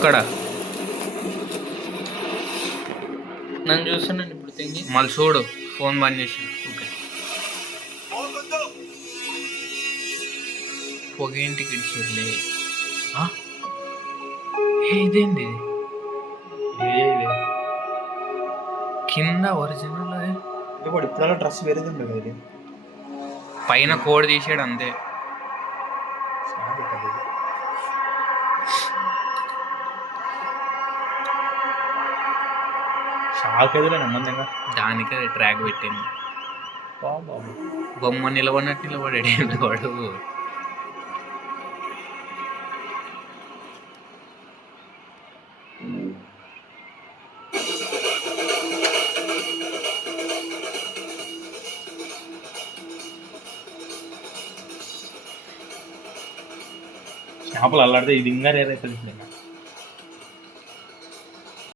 ఇక్కడ నన్ను చూస్తున్నాను ఇప్పుడు తెంగి మళ్ళీ చూడు ఫోన్ బంద్ చేసి ఓకే పొగేంటికి ఇడిచిర్లే ఇదేంది కింద ఒరిజినల్ ఇప్పుడు డ్రెస్ వేరేది ఉండదు కదా పైన కోడ్ తీసాడు అంతే షాక్ ఎదురే నమ్మందంగా దానికి ట్రాక్ పెట్టింది బొమ్మ నిలబడినట్టు నిలబడాడు వాడు చేపలు అల్లాడితే ఇది ఇంకా రేరైతుంది